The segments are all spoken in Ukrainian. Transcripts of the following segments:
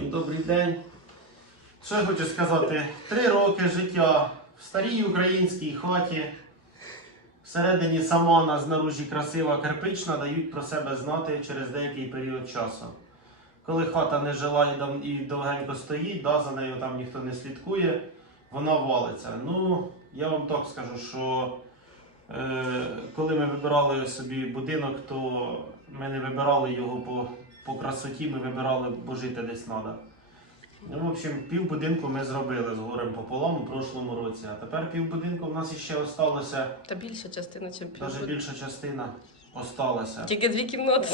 Всім добрий день. Що я хочу сказати? Три роки життя в старій українській хаті. Всередині самана, знаружі красива кирпична, дають про себе знати через деякий період часу. Коли хата не жила і, довгенько стоїть, да, за нею там ніхто не слідкує, вона валиться. Ну, я вам так скажу, що е, коли ми вибирали собі будинок, то ми не вибирали його по, по красоті, ми вибирали, бо жити десь треба. Ну, в общем, пів будинку ми зробили з горем пополам у прошлому році. А тепер пів будинку в нас іще осталося, Та більша частина чемпіонів. навіть більша частина осталася. Тільки дві кімнати.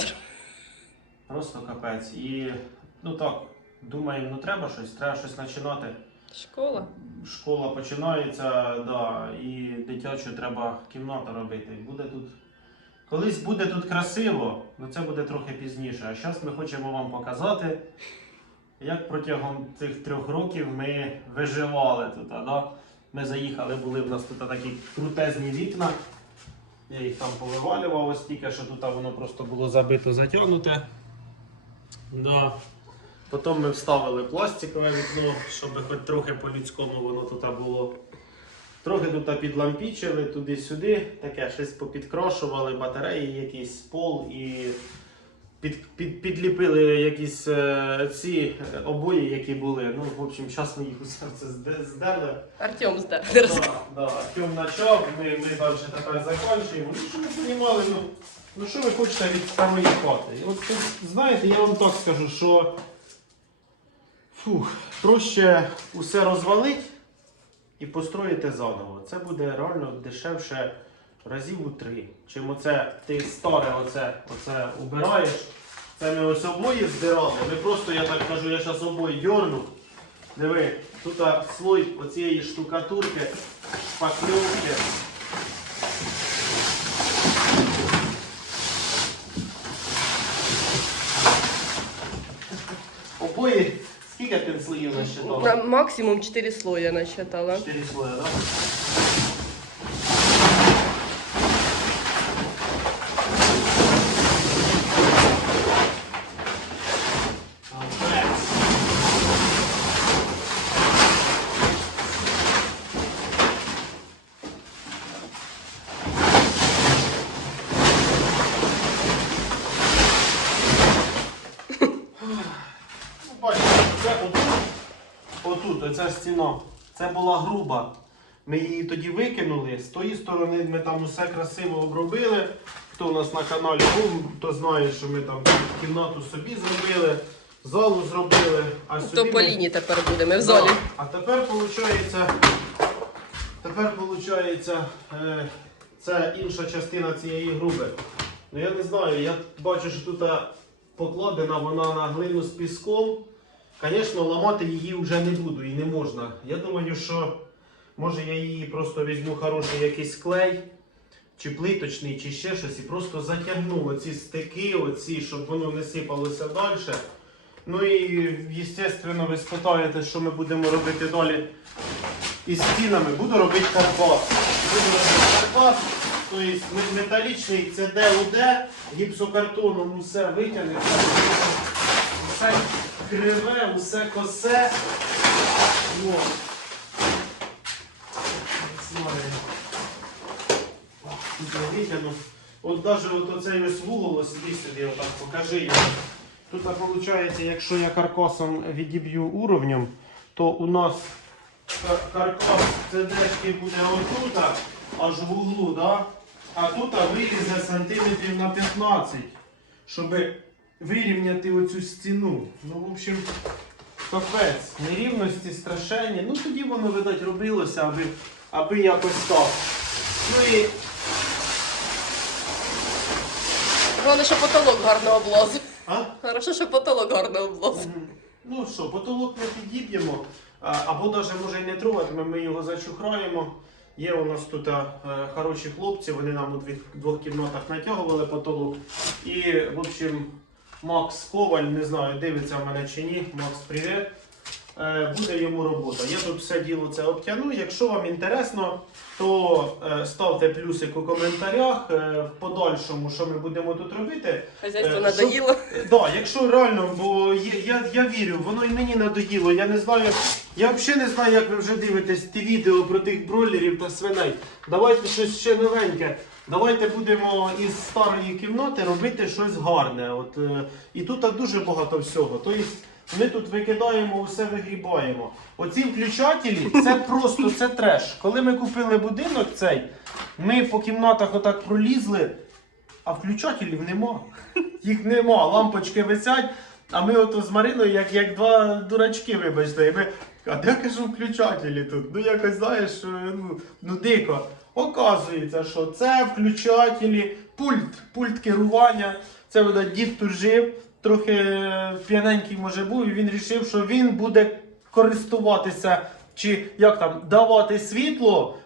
Просто капець. І ну так, думаємо, ну треба щось, треба щось починати. Школа. Школа починається, да, і дитячу треба кімнату робити. Буде тут. Колись буде тут красиво, але це буде трохи пізніше. А зараз ми хочемо вам показати, як протягом цих трьох років ми виживали тут. Да? Ми заїхали, були в нас тут такі крутезні вікна. Я їх там повивалював ось тільки, що тут воно просто було забито затягнуте. Да. Потім ми вставили пластикове вікно, щоб хоч трохи по-людському воно тут було. Трохи тут підлампічили туди-сюди, таке щось попідкрошували, батареї, якийсь пол і під, під, підліпили якісь е, ці обої, які були. Ну, в общем, зараз ми їх усе це здерли. Артем здав. Да, да. Артем почав, ми, ми далі тепер закінчуємо. Ну, щоб ви розуміли, ну, ну що ви хочете від старої хати? І От тут, знаєте, я вам так скажу, що фух, проще усе розвалить і построїти заново. Це буде реально дешевше разів у три. Чим оце ти старе оце, оце убираєш. Це ми ось обої здирали. Ми просто, я так кажу, я зараз обої дьорну. Диви, тут слой оцієї штукатурки, шпакльовки. Обої, скільки ти слоїв На максимум 4 слоя насчитала. 4 слоя, так? Молодець. Ну, Бачите, це отут, отут, оця стіна. Це була груба. Ми її тоді викинули. З тої сторони ми там усе красиво обробили. Хто у нас на каналі був, то знає, що ми там кімнату собі зробили, залу зробили. А То сюди по ми- лінії тепер буде, ми в Да. А тепер виходить, тепер виходить, е, це інша частина цієї груби. Ну я не знаю, я бачу, що тут е, покладена вона на глину з піском. Звісно, ламати її вже не буду і не можна. Я думаю, що може я її просто візьму хороший якийсь клей, чи плиточний, чи ще щось, і просто затягну оці стики, оці, щоб воно не сипалося далі. Ну і, звісно, ви спитаєте, що ми будемо робити далі із стінами. Буду робити каркас. Буду робити каркас, тобто ме- металічний ЦД-УД, гіпсокартоном усе витягнеться, усе криве, усе косе. Я витягну. От навіть от оцей ось вугол, іди сюди, отак покажи його. Тут виходить, якщо я каркасом відіб'ю уровнем, то у нас кар- каркас цедешки буде отут, аж в углу, да? а тут вилізе сантиметрів на 15, щоб вирівняти оцю стіну. Ну, в общем, капець, нерівності страшенні. Ну тоді воно, видать, робилося, аби, аби якось так. Ну і Головне, що потолок гарно облаз. а? Хорошо, що потолок гарно облаз. Мгм. Ну що, потолок не підіб'ємо, або навіть може і не трогатиме, ми його зачухраємо. Є у нас тут е, хороші хлопці, вони нам у двох кімнатах натягували потолок. І, в общем, Макс Коваль, не знаю, дивиться в мене чи ні. Макс, привіт. е, буде йому робота. Я тут все діло це обтяну. Якщо вам інтересно, то е, ставте плюсик у коментарях е, в подальшому, що ми будемо тут робити. Хазяйство надоїло. Да, якщо реально, бо є- я, я вірю, воно і мені надоїло. Я не знаю, я взагалі не знаю, як ви вже дивитесь ті відео про тих бройлерів та свиней. Давайте щось ще новеньке. Давайте будемо із старої кімнати робити щось гарне. От, е, і тут дуже багато всього. Тобто ми тут викидаємо, усе вигрібаємо. Оці включателі це просто це треш. Коли ми купили будинок цей, ми по кімнатах отак пролізли, а включателів нема. Їх нема, лампочки висять, а ми ото з Мариною, як, як два дурачки, вибачте, і ми. А де кажу включателі тут? Ну якось знаєш, е, ну, ну дико. Оказується, що це включателі, пульт, пульт керування. Це вона дід тут жив, трохи е, п'яненький може був, і він вирішив, що він буде користуватися, чи як там, давати світло.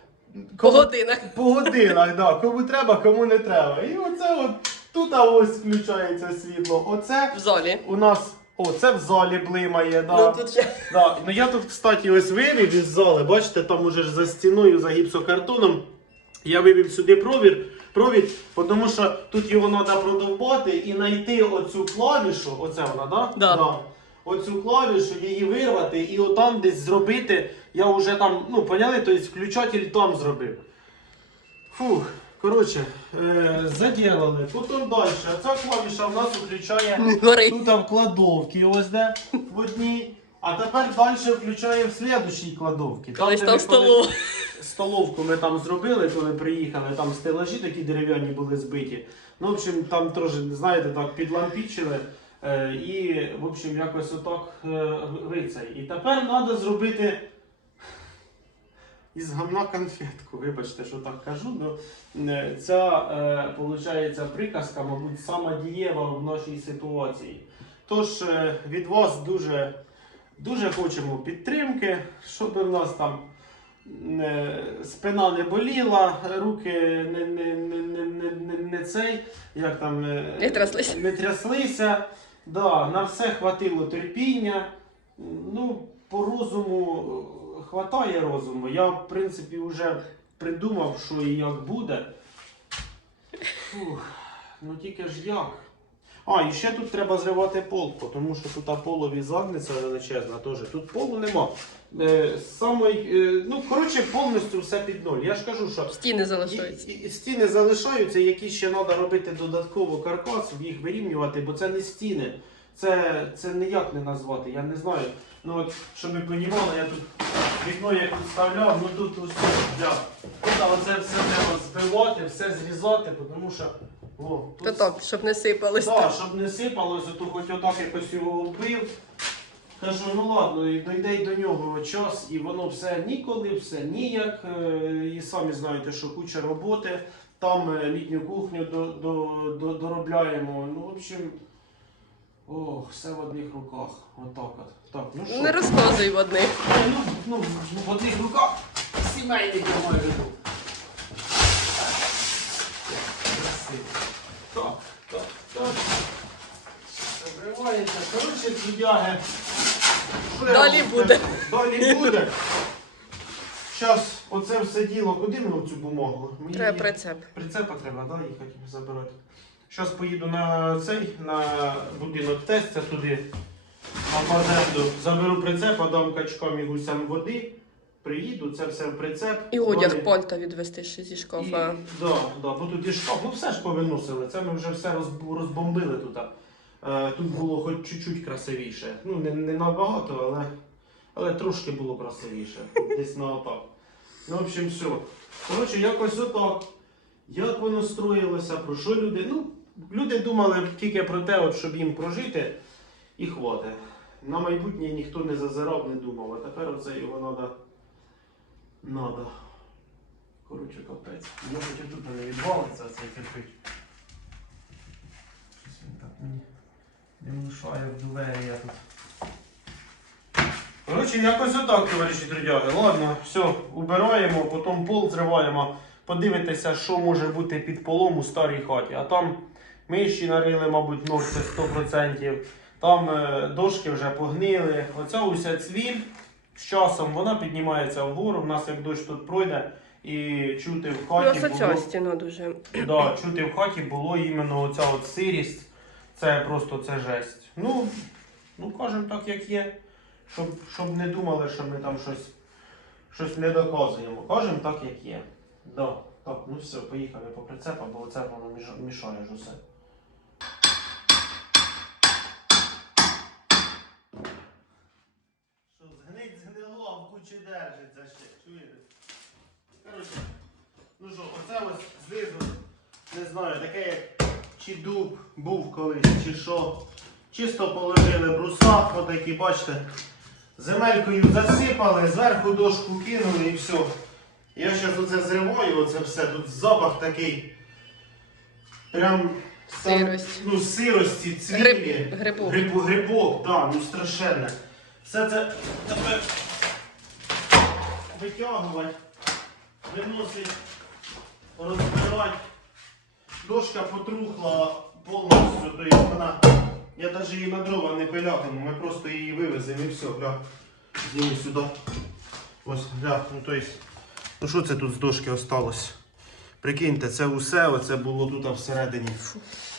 По годинах. по годинах, да. кому треба, кому не треба. І оце от тут ось включається світло. Оце В залі. у нас. О, це в залі блимає, да. Ну тут ще. Да. Ну я тут, кстати, ось вивів із зали. Бачите, там уже ж за стіною, за гіпсокартоном. Я вивів сюди провід, провід, тому що тут його треба продовбати і знайти оцю клавішу. Оце вона, да? Да. Оцю клавішу, її вирвати і отам десь зробити. Я вже там, ну, поняли, тобто включатель там зробив. Фух, коротше, е, заділили. Потім далі. Ця клавіша в нас включає. Тут там кладовки ось де в одній. А тепер далі включає в слідущій кладовці. Колись де там ми столу. колись- Столовку ми там зробили, коли приїхали, там стелажі такі дерев'яні були збиті. Ну, в общем, там теж, знаєте, так підлампічили. Е, і, в общем, якось отак е, вицей. І тепер треба зробити із гамна конфетку. Вибачте, що так кажу. Ну, е, ця, е, получається, приказка, мабуть, сама дієва в нашій ситуації. Тож е, від вас дуже, дуже хочемо підтримки, щоб в нас там е, спина не боліла, руки не, не, не, не, не, не, не цей, як там, е, Не тряслися. не тряслися. Да, на все хватило терпіння. Ну, по розуму е, хватає розуму. Я, в принципі, вже придумав, що і як буде. Фух, ну тільки ж як. А, і ще тут треба зривати пол, тому що тут полові задниця величезна теж. Тут полу нема. Е, самий, е, ну, коротше, повністю все під ноль. Я ж кажу, що Стіни залишаються. і, і, стіни залишаються, які ще треба робити додатково каркас, їх вирівнювати, бо це не стіни. Це, це ніяк не назвати, я не знаю. Ну от, щоб ви розуміли, я тут вікно як вставляв, ну тут ось. Тут оце все треба збивати, все зрізати, тому що. О, тут То так, щоб не сипалось. так, щоб не сипалося, то хоч отак якось його вбив. Кажу, ну ладно, і дойде й до нього час, і воно все ніколи, все ніяк. Е, І самі знаєте, що куча роботи. Там е, літню кухню до, до, до, доробляємо. Ну, в общем, о, все в одних руках. Отак от. Так, ну що? Не розказуй в одних. Ну, ну, в одних руках сімейник я маю виду. Красиво. Так, Закривається. Коротше, судяги. Далі буде. Далі буде. Зараз оце все діло. Куди ми цю бумагу? Мені Треба її- прицеп. Прицепа треба, да, їхати забирати. Зараз поїду на цей, на будинок тестя туди, на фазенду. Заберу прицеп, а дам качкам і гусям води. Приїду, це все в прицеп. І одяг Далі- пальта відвести ще зі і, шкафа. да, да, бо тут і шкаф, ну все ж повиносили. Це ми вже все розб- розбомбили тут. Е, тут було хоч чуть-чуть красивіше. Ну, не, не набагато, але, але трошки було красивіше. Десь на отак. Ну, в общем, все. Коротше, якось отак. Як воно строїлося, про що люди. Ну, люди думали тільки про те, от, щоб їм прожити, і хватить. На майбутнє ніхто не зазирав, не думав, а тепер оце його треба. Надо. Коротше, капець. Може тут не відвалиться цей кирпич. Щось він так мені не влишає в двері я тут. Коротше, якось отак, товариші трудяги. Ладно, все, убираємо, потім пол зриваємо. Подивитися, що може бути під полом у старій хаті. А там миші нарили, мабуть, ног це 100%. Там е, дошки вже погнили. Оця уся цвіль з часом вона піднімається вгору. У нас як дощ тут пройде, і чути в хаті було, ця стіна дуже. да, чути в хаті було іменно оця от сирість. Це просто це жесть. Ну, ну кажемо так, як є. Щоб, щоб не думали, що ми там щось, щось не доказуємо. Кажемо так, як є. Да. Так, ну все, поїхали по прицепам, бо це воно мішає ж усе. Чи дуб був колись, чи що. Чисто положили бруса, отакі, бачите, земелькою засипали, зверху дошку кинули і все. Я зараз оце зриваю, оце все, тут запах такий. Прям сам- Сирость. Ну, сирості, цвілі. Гриб- грибок. Гриб, грибок, так, ну страшенне. Все це тепер витягувати, виносить, розбирати. Дошка потрухла повністю, то вона. Я навіть її на дрова не пилятиму, ми просто її вивеземо і все, гля. Зніми сюди. Ось, гля, ну то есть, ну що це тут з дошки осталось? Прикиньте, це усе, оце було тут всередині.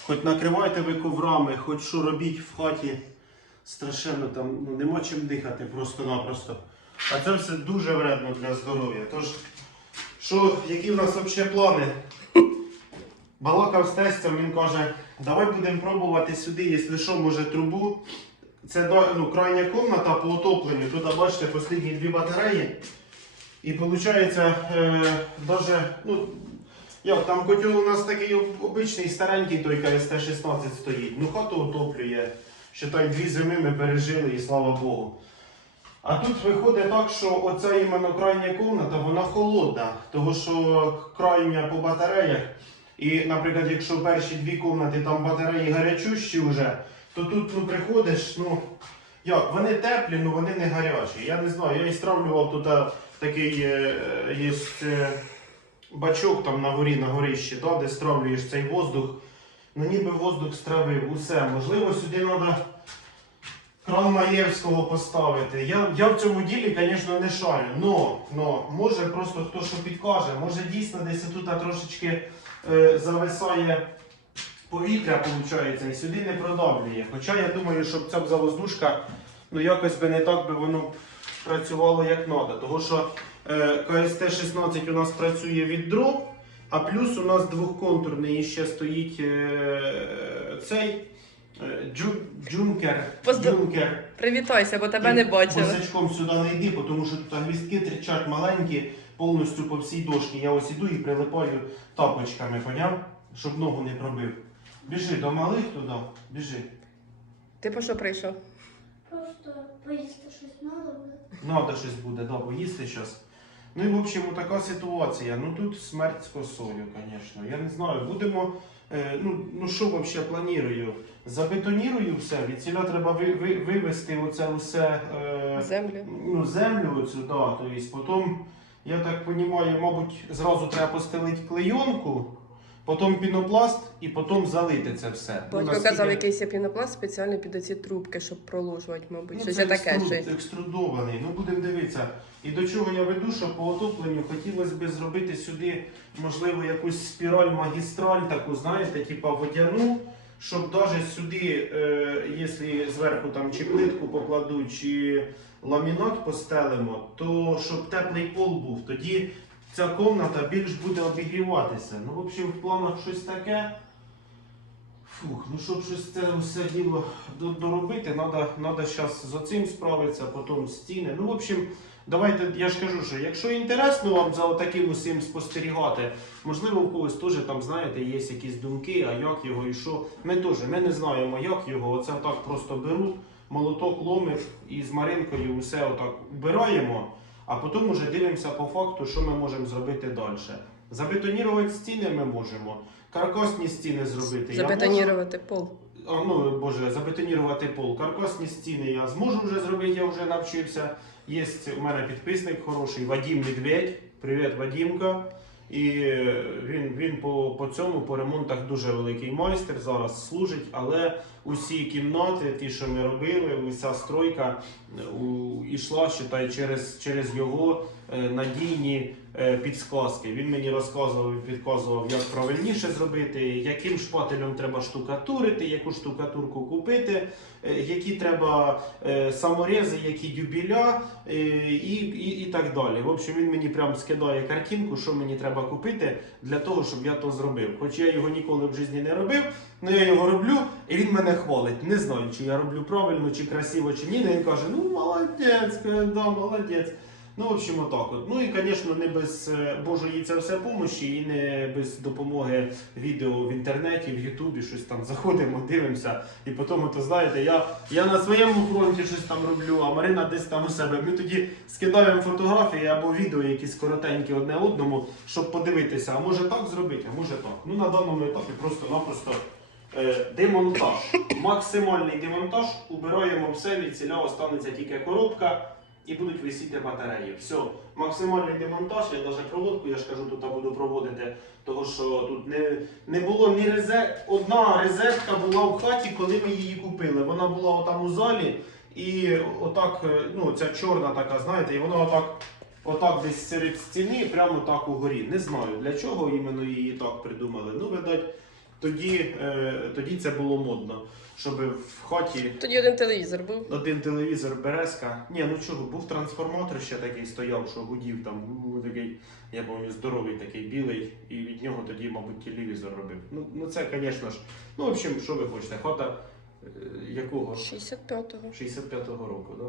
Хоч накривайте ви коврами, хоч що робіть в хаті. Страшенно там ну, нема чим дихати просто-напросто. А це все дуже вредно для здоров'я. Тож, що, які в нас взагалі плани? Балакав з тестем, він каже, давай будемо пробувати сюди, якщо що, може трубу. Це ну, крайня кімната по отопленню. Тут, бачите, останні дві батареї. І виходить, е, даже, ну, як, там котел у нас такий обичний старенький, той КСТ-16 стоїть. Ну, хату отоплює. Считай, дві зими ми пережили і слава Богу. А тут виходить так, що оця іменно крайня кімната, вона холодна, тому що крайня по батареях. І, наприклад, якщо перші дві кімнати там батареї гарячущі вже, то тут ну, приходиш, ну як, вони теплі, ну вони не гарячі. Я не знаю, я і стравлював тут такий е, е, є е, бачок там на горі, на горищі, да, де стравлюєш цей воздух. Ну ніби воздух стравив усе. Можливо, сюди треба кран Маєвського поставити. Я, я в цьому ділі, звісно, не шарю. Но, но може просто хто що підкаже, може дійсно десь тут трошечки е, зависає повітря, виходить, і сюди не продавлює. Хоча я думаю, щоб ця б завоздушка, ну якось би не так би воно працювало як треба. Тому що е, КСТ-16 у нас працює від дров, а плюс у нас двохконтурний і ще стоїть е, цей е, джу, джункер. Поздо- джункер. Привітайся, бо тебе не бачила. Босячком сюди не йди, тому що тут гвіздки тричать маленькі, повністю по всій дошці. Я ось іду і прилипаю тапочками, поняв? Щоб ногу не пробив. Біжи до малих туди, біжи. Ти по що прийшов? Просто поїсти щось треба буде. Надо щось буде, да, поїсти зараз. Ну і в общем, така ситуація. Ну тут смерть з косою, звісно. Я не знаю, будемо. Е, ну, ну що взагалі планую? Забетонірую все, від ціля треба ви, ви, вивести оце усе. Е, Землю. ну, землю оцю, да, то есть потім, я так розумію, мабуть, зразу треба постелити клейонку, потім пінопласт і потім залити це все. Батько наскільки- казав, якийсь є пінопласт спеціально під оці трубки, щоб проложувати, мабуть. Ну, Щось це таке екструд- щось. Екструдований. Ну будемо дивитися. І до чого я веду, що по отопленню хотілося б зробити сюди, можливо, якусь спіраль магістраль, таку, знаєте, типа водяну, щоб навіть сюди, е, якщо зверху там чи плитку покладуть, чи ламінат постелимо, то щоб теплий пол був, тоді ця кімната більш буде обігріватися. Ну, в общем, в планах щось таке. Фух, ну щоб щось це все діло доробити, треба зараз з оцим справитися, потім стіни. Ну, в общем, давайте, я ж кажу, що якщо інтересно вам за таким усім спостерігати, можливо, у когось теж там, знаєте, є якісь думки, а як його і що. Ми теж ми не знаємо, як його. Оце так просто беру, молоток ломив і з Маринкою все отак вбираємо, а потім уже дивимося по факту, що ми можемо зробити далі. Забетонірувати стіни ми можемо. Каркасні стіни зробити. Забетонірувати пол. А, ну, боже, забетонірувати пол. Каркасні стіни я зможу вже зробити, я вже навчився. Є у мене підписник хороший Вадим Медведь. Привіт, Вадімка. І е, він, він по, по цьому, по ремонтах дуже великий майстер зараз служить, але усі кімнати, ті, що ми робили, уся стройка е, ішла, считай, через, через його е, надійні е, підсказки. Він мені розказував і підказував, як правильніше зробити, яким шпателем треба штукатурити, яку штукатурку купити, е, які треба е, саморези, які дюбіля е, і, і, і так далі. В общем, він мені прям скидає картинку, що мені треба купити для того, щоб я то зробив. Хоч я його ніколи в житті не робив, але я його роблю, і він мене хвалить. Не знаю, чи я роблю правильно, чи красиво, чи ні. Він каже: ну молодець, да, молодець. Ну, в общем, отак от. Ну і, звісно, не без е, Божої це все помощі і не без допомоги відео в інтернеті, в Ютубі, щось там заходимо, дивимося. І потім, то знаєте, я, я на своєму фронті щось там роблю, а Марина десь там у себе. Ми тоді скидаємо фотографії або відео якісь коротенькі одне одному, щоб подивитися, а може так зробити, а може так. Ну на даному етапі просто-напросто. Е, демонтаж. Максимальний демонтаж. Убираємо все, від ціля останеться тільки коробка і будуть висіти батареї. Все, максимальний демонтаж. Я навіть проводку, я ж кажу, тут буду проводити, тому що тут не, не було ні резет. Одна розетка була в хаті, коли ми її купили. Вона була отам у залі, і отак, е, ну, ця чорна така, знаєте, і вона отак. Отак десь серед стіни, прямо так угорі. Не знаю для чого іменно її так придумали. Ну, видать, тоді, е, тоді це було модно, щоб в хаті Тоді один телевізор був. один телевізор березка. Ні, ну чого, був трансформатор ще такий стояв, що гудів там, такий, я пам'ятаю, здоровий такий білий, і від нього тоді, мабуть, телевізор робив. Ну, ну це, звісно ж, ну, в общем, що ви хочете, хата е, якого? 65-го. 65-го року, да?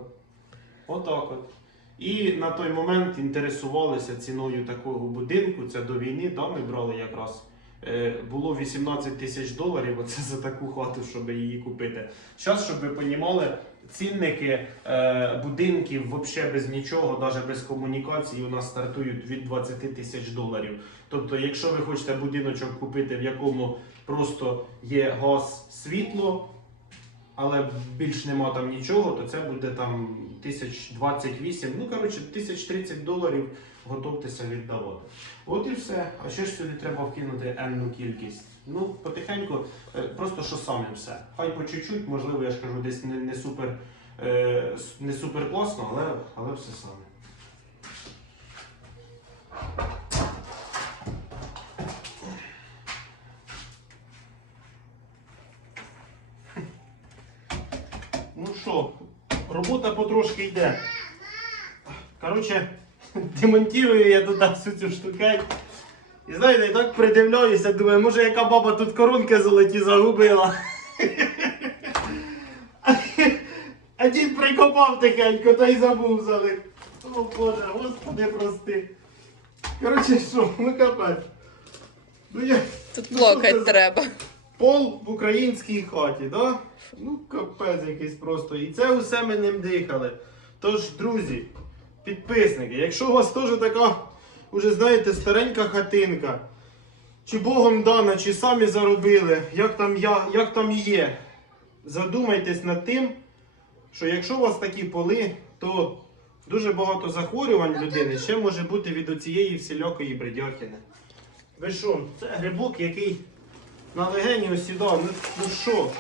Отак от. І на той момент інтересувалися ціною такого будинку. Це до війни, да, ми брали якраз. Е, було 18 тисяч доларів оце за таку хату, щоб її купити. Зараз, щоб ви розуміли, цінники е, будинків взагалі без нічого, навіть без комунікації, у нас стартують від 20 тисяч доларів. Тобто, якщо ви хочете будиночок купити, в якому просто є газ, світло, але більш нема там нічого, то це буде там 1028, ну коротше, 1030 доларів готовтеся віддавати. От і все. А ще ж сюди треба вкинути енну кількість. Ну, потихеньку, е, просто що саме все. Хай по чуть-чуть, можливо, я ж кажу, десь не, не супер. е, Не супер класно, але, але все саме. Ну що, робота потрошки йде. Коротше, демонтую я туди всю цю штукень. І знаєте, я так придивляюся, думаю, може яка баба тут коронки золоті загубила. А дід прикопав тихенько та й забув за них. О Боже, господи, прости. Коротше, що, ну капець. Ну я. Тут плакать треба. Пол в українській хаті, да? Ну, капець якийсь просто. І це усе ми ним дихали. Тож, друзі, підписники, якщо у вас теж така, уже знаєте, старенька хатинка, чи Богом дана, чи самі заробили, як там, я, як там є, задумайтесь над тим, що якщо у вас такі поли, то дуже багато захворювань людини ще може бути від оцієї всілякої бредьохини. Ви що, це грибок, який на легені осідав. Ну, ну що?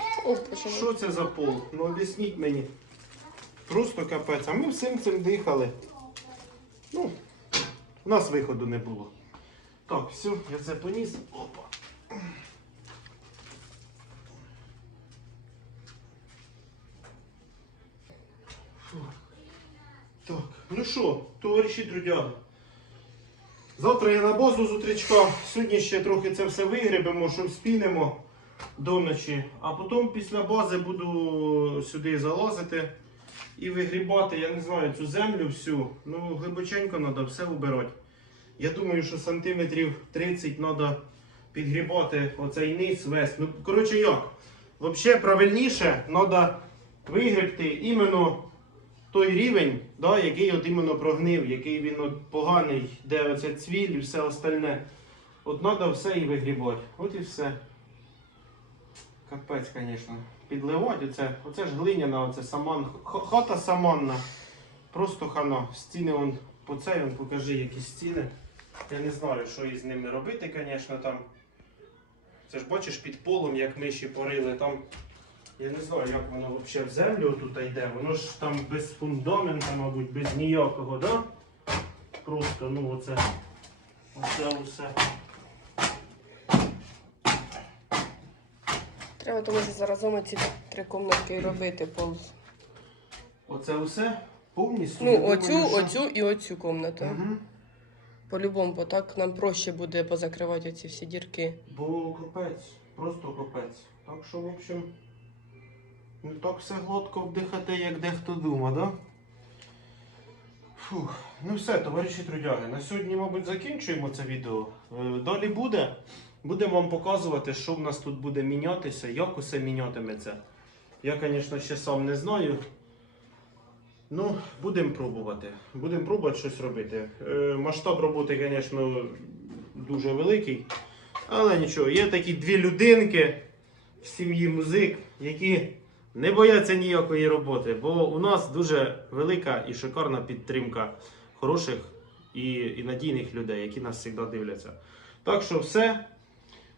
Що це за пол? Ну об'ясніть мені. Просто капець. А ми всім цим дихали. Ну, у нас виходу не було. Так, все, я це поніс. Опа. Фу. Так, ну що, товариші трудяги. Завтра я на базу з утречка. Сьогодні ще трохи це все вигребемо, щоб спінемо до ночі. А потім після бази буду сюди залазити і вигрібати, я не знаю, цю землю всю. Ну, глибоченько треба все убирати. Я думаю, що сантиметрів 30 треба підгрібати оцей низ весь. Ну, коротше як? Взагалі правильніше треба вигребти іменно той рівень, да, який от іменно прогнив, який він от поганий, де оце цвіль і все остальне. От треба все і вигрібати. От і все. Капець, звісно. Підливати оце. Оце ж глиняна, оце саман. Хата саманна. Просто хана. Стіни вон по цей, вон покажи, які стіни. Я не знаю, що із ними робити, звісно, там. Це ж бачиш під полом, як миші порили, там. Я не знаю, як воно взагалі в землю тут йде. Воно ж там без фундамента, мабуть, без ніякого, да? Просто, ну оце. Оце усе. Треба тому що заразом ці три комнатки робити пол. Оце усе повністю. Ну, оцю, думаю, що- оцю і оцю комнату. Мгм. По-любому, бо так нам проще буде позакривати оці всі дірки. Бо капець, просто капець. Так що, в общем, не так все гладко вдихати, як дехто дума, да? Фух. Ну все, товариші трудяги. На сьогодні, мабуть, закінчуємо це відео. Е, Далі буде. Будемо вам показувати, що в нас тут буде мінятися, як усе мінятиметься. Я, звісно, ще сам не знаю. Ну, будемо пробувати. Будемо пробувати щось робити. Е, масштаб роботи, звісно, дуже великий. Але нічого, є такі дві людинки в сім'ї музик, які не бояться ніякої роботи, бо у нас дуже велика і шикарна підтримка хороших і, і надійних людей, які нас завжди дивляться. Так що все.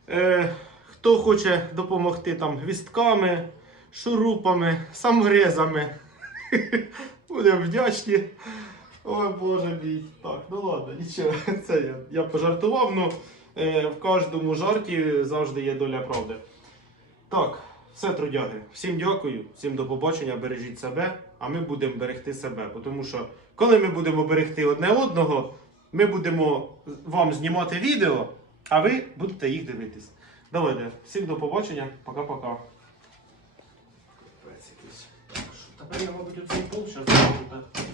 Е, хто хоче допомогти там гвістками, шурупами, саморезами, будемо вдячні. Ой, Боже мій. Так, ну ладно, нічого. Це я, я пожартував, ну е, в кожному жарті завжди є доля правди. Так, все, трудяги. Всім дякую, всім до побачення, бережіть себе, а ми будемо берегти себе. Тому що коли ми будемо берегти одне одного, ми будемо вам знімати відео, а ви будете їх дивитись. Давайте, всім до побачення, пока-пока. Тепер я, мабуть, оцей пол зараз.